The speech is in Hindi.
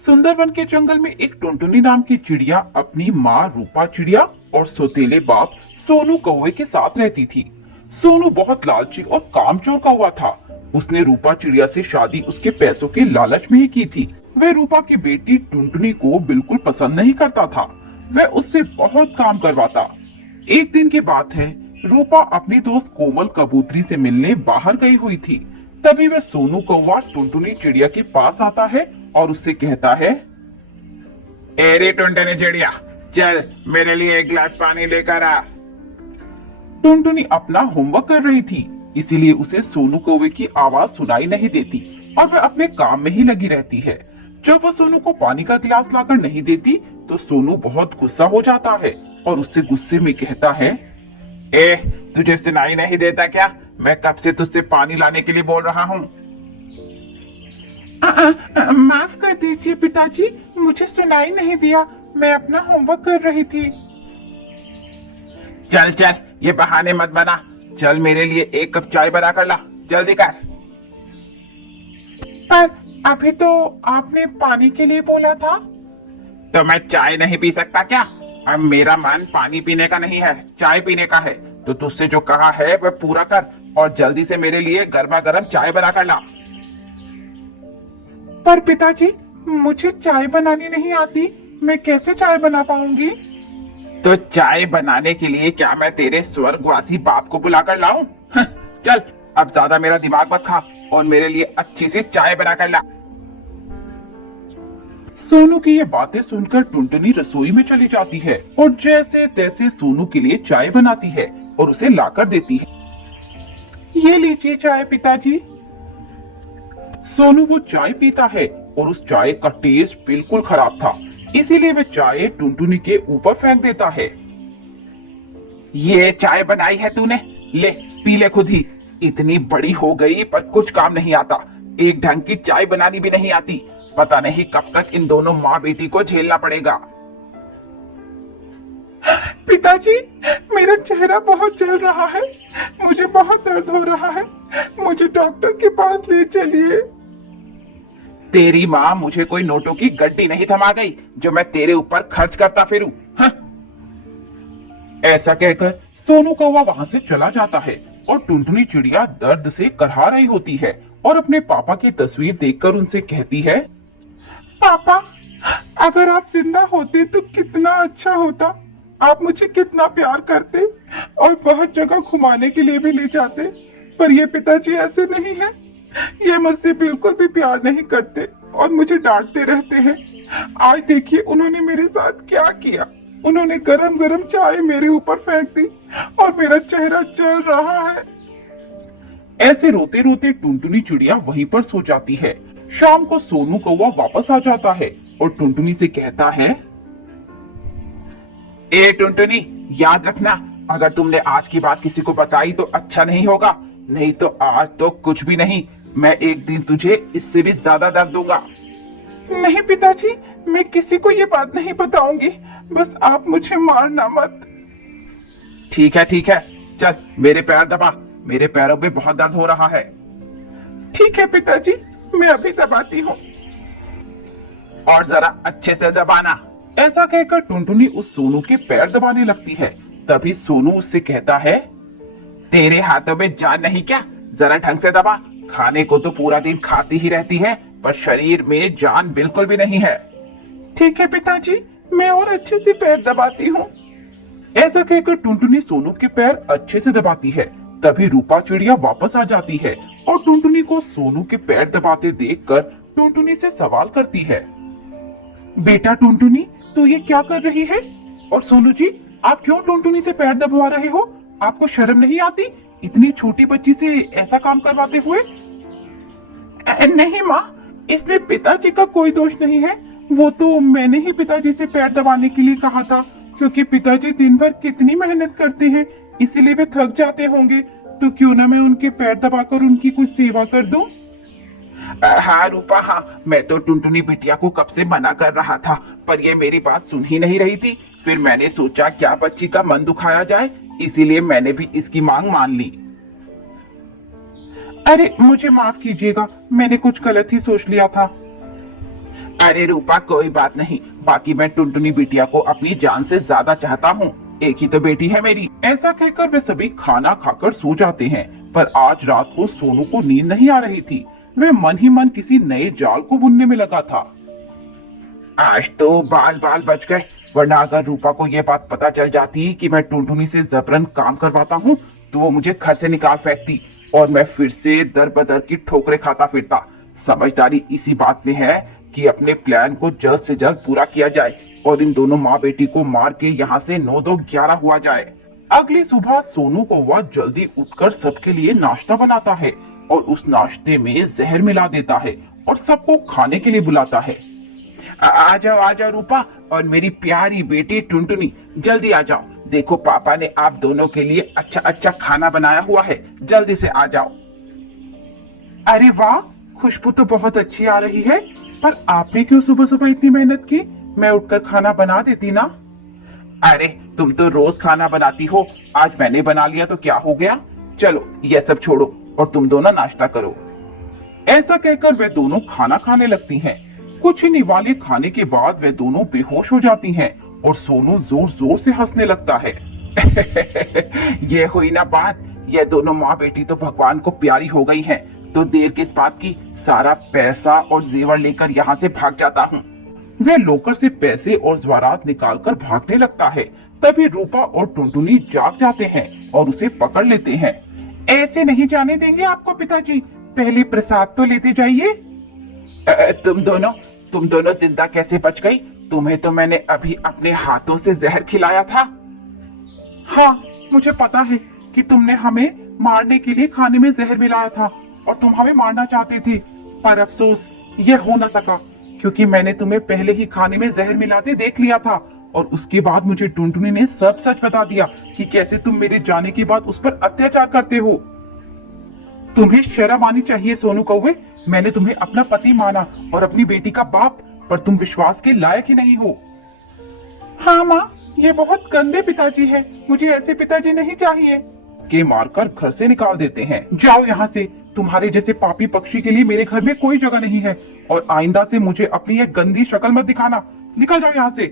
सुंदरवन के जंगल में एक टुनटुनी नाम की चिड़िया अपनी माँ रूपा चिड़िया और सौतेले बाप सोनू कौवे के साथ रहती थी। सोनू बहुत लालची और कामचोर कौवा था। उसने रूपा चिड़िया से शादी उसके पैसों के लालच में ही की थी। वह रूपा की बेटी टुनटुनी को बिल्कुल पसंद नहीं करता था। वह उससे बहुत काम करवाता। एक दिन की बात है, रूपा अपनी दोस्त कोमल कबूतरी से मिलने बाहर गई हुई थी। तभी वह सोनू कौवा टुनटुनी चिड़िया के पास आता है और उससे कहता है, एरे टुनटुनी चिड़िया, चल मेरे लिए एक गिलास पानी लेकर आ। टुनटुनी अपना होमवर्क कर रही थी, इसीलिए उसे सोनू कौवे की आवाज सुनाई नहीं देती और वह अपने काम में ही लगी रहती है। जब वह सोनू को पानी का गिलास लाकर नहीं देती तो सोनू बहुत गुस्सा हो जाता है और उससे गुस्से में कहता है, ए, तुझे सुनाई नहीं देता क्या? मैं कब से तुझसे पानी लाने के लिए बोल रहा हूँ। माफ कर दीजिए पिताजी, मुझे सुनाई नहीं दिया, मैं अपना होमवर्क कर रही थी। चल चल, ये बहाने मत बना। चल मेरे लिए एक कप चाय बना कर ला, जल्दी कर। पर अभी तो आपने पानी के लिए बोला था। तो मैं चाय नहीं पी सकता क्या? अब मेरा मन पानी पीने का नहीं है, चाय पीने का है। तो तुझसे जो कहा है वह पूरा कर और जल्दी से मेरे लिए गर्मा गर्म चाय बना कर ला। पर पिताजी, मुझे चाय बनानी नहीं आती, मैं कैसे चाय बना पाऊंगी? तो चाय बनाने के लिए क्या मैं तेरे स्वर्गवासी बाप को बुलाकर लाऊं? चल अब ज्यादा मेरा दिमाग मत खा और मेरे लिए अच्छी सी चाय बना कर ला। सोनू की ये बातें सुनकर टुनटुनी रसोई में चली जाती है और जैसे तैसे सोनू के लिए चाय बनाती है और उसे लाकर देती है। ये लीजिए चाय पिताजी। सोनू वो चाय पीता है और उस चाय का टेस्ट बिल्कुल खराब था, इसीलिए वह चाय टुनटुनी के ऊपर फेंक देता है। ये चाय बनाई है तूने, ले पी ले खुद ही। इतनी बड़ी हो गई पर कुछ काम नहीं आता, एक ढंग की चाय बनानी भी नहीं आती। पता नहीं कब तक इन दोनों माँ बेटी को झेलना पड़ेगा। पिताजी, मेरा चेहरा बहुत जल रहा है, मुझे बहुत दर्द हो रहा है, मुझे डॉक्टर के पास ले चलिए। तेरी माँ मुझे कोई नोटों की गड्डी नहीं थमा गई जो मैं तेरे ऊपर खर्च करता फिरूं। हाँ? ऐसा कहकर सोनू कौवा वहां से चला जाता है और टुनटुनी चिड़िया दर्द से करहा रही होती है और अपने पापा की तस्वीर देखकर उनसे कहती है, पापा, अगर आप जिंदा होते तो कितना अच्छा होता। आप मुझे कितना प्यार करते और बहुत जगह घुमाने के लिए भी ले जाते। पर ये पिताजी ऐसे नहीं है, ये मुझसे बिल्कुल भी प्यार नहीं करते और मुझे डांटते रहते हैं। आज देखिए उन्होंने मेरे साथ क्या किया। उन्होंने गरम गरम चाय मेरे ऊपर फेंक दी और मेरा चेहरा जल रहा है। ऐसे रोते रोते टुनटुनी चिड़िया वहीं पर सो जाती है। शाम को सोनू कौवा वापस आ जाता है और टुनटुनी से कहता है, ए टुनटुनी, याद रखना, अगर तुमने आज की बात किसी को बताई तो अच्छा नहीं होगा, नहीं तो आज तो कुछ भी नहीं, मैं एक दिन तुझे इससे भी ज्यादा दर्द दूंगा। नहीं पिताजी, मैं किसी को ये बात नहीं बताऊंगी, बस आप मुझे मारना मत। ठीक है, चल मेरे पैर दबा, मेरे पैरों में बहुत दर्द हो रहा है। ठीक है पिताजी, मैं अभी दबाती हूँ। और जरा अच्छे से दबाना। ऐसा कहकर टुनटुनी उस सोनू के पैर दबाने लगती है। तभी सोनू उससे कहता है, तेरे हाथों में जान नहीं क्या? जरा ढंग से दबा। खाने को तो पूरा दिन खाती ही रहती है पर शरीर में जान बिल्कुल भी नहीं है। ठीक है पिताजी, मैं और अच्छे से पैर दबाती हूँ। ऐसा कहकर टुनटुनी सोनू के पैर अच्छे से दबाती है। तभी रूपा चिड़िया वापस आ जाती है और टुनटुनी को सोनू के पैर दबाते देखकर टुनटुनी से सवाल करती है, बेटा टुनटुनी, तू ये क्या कर रही है? और सोनू जी, आप क्यों टुनटुनी से पैर दबवा रहे हो? आपको शर्म नहीं आती इतनी छोटी बच्ची से ऐसा काम करवाते हुए? नहीं माँ, इसमें पिताजी का कोई दोष नहीं है। वो तो मैंने ही पिताजी से पैर दबाने के लिए कहा था, क्योंकि पिताजी दिन भर कितनी मेहनत करते हैं, इसीलिए वे थक जाते होंगे। तो क्यों ना मैं उनके पैर दबाकर उनकी कुछ सेवा कर दूं? हाँ रूपा, हाँ, मैं तो टुनटुनी बिटिया को कब से मना कर रहा था पर ये मेरी बात सुन ही नहीं रही थी। फिर मैंने सोचा क्या बच्ची का मन दुखाया जाए, इसीलिए मैंने भी इसकी मांग मान ली। अरे मुझे माफ कीजिएगा, मैंने कुछ गलत ही सोच लिया था। अरे रूपा कोई बात नहीं, बाकी मैं टुनटुनी बिटिया को अपनी जान से ज्यादा चाहता हूँ, एक ही तो बेटी है मेरी। ऐसा कहकर वे सभी खाना खाकर सो जाते हैं। पर आज रात को सोनू को नींद नहीं आ रही थी। वे मन ही मन किसी नए जाल को बुनने में लगा था। आज तो बाल बाल बच गए, वरना अगर रूपा को ये बात पता चल जाती कि मैं टुनटुनी से जबरन काम करवाता हूँ तो वो मुझे घर से निकाल फेंकती और मैं फिर से दर बदर की ठोकरें खाता फिरता। समझदारी इसी बात में है कि अपने प्लान को जल्द से जल्द पूरा किया जाए और इन दोनों माँ बेटी को मार के यहाँ से 9-2-11 हुआ जाए। अगली सुबह सोनू कौवा जल्दी उठकर सबके लिए नाश्ता बनाता है और उस नाश्ते में जहर मिला देता है और सबको खाने के लिए बुलाता है। आ जाओ रूपा और मेरी प्यारी बेटी टुनटुनी, जल्दी आ जाओ। देखो पापा ने आप दोनों के लिए अच्छा अच्छा खाना बनाया हुआ है, जल्दी से आ जाओ। अरे वाह, खुशबू तो बहुत अच्छी आ रही है। पर आपने क्यों सुबह सुबह इतनी मेहनत की? मैं उठकर खाना बना देती ना। अरे तुम तो रोज खाना बनाती हो, आज मैंने बना लिया तो क्या हो गया। चलो ये सब छोड़ो और तुम दोनों नाश्ता करो। ऐसा कहकर वे दोनों खाना खाने लगती हैं। कुछ ही निवाले खाने के बाद वे दोनों बेहोश हो जाती हैं और सोनू जोर जोर से हंसने लगता है। ये हुई ना बात, ये दोनों माँ बेटी तो भगवान को प्यारी हो गई हैं, तो देर किस बात की, सारा पैसा और जेवर लेकर यहाँ से भाग जाता हूँ। वे लोकर से पैसे और ज्वारात निकालकर भागने लगता है। तभी रूपा और टुनटुनी जाग जाते हैं और उसे पकड़ लेते हैं। ऐसे नहीं जाने देंगे आपको पिताजी, पहले प्रसाद तो लेते जाइए। तुम दोनों जिंदा कैसे बच गई? तुम्हें तो मैंने अभी अपने हाथों से जहर खिलाया था। हाँ, मुझे पता है कि तुमने हमें मारने के लिए खाने में जहर मिलाया था और तुम हमें मारना चाहते थे, पर अफसोस यह हो न सका क्योंकि मैंने तुम्हें पहले ही खाने में जहर मिलाते देख लिया था और उसके बाद मुझे टुनटुनी ने सब सच बता दिया कि कैसे तुम मेरे जाने के बाद उस पर अत्याचार करते हो। तुम्हें शर्म आनी चाहिए सोनू कौवे, मैंने तुम्हें अपना पति माना और अपनी बेटी का बाप, पर तुम विश्वास के लायक ही नहीं हो। हाँ माँ, ये बहुत गंदे पिताजी है, मुझे ऐसे पिताजी नहीं चाहिए। के मारकर घर से निकाल देते हैं। जाओ यहाँ से, तुम्हारे जैसे पापी पक्षी के लिए मेरे घर में कोई जगह नहीं है और आइंदा से मुझे अपनी ये गंदी शक्ल मत दिखाना। निकल जाओ यहाँ से।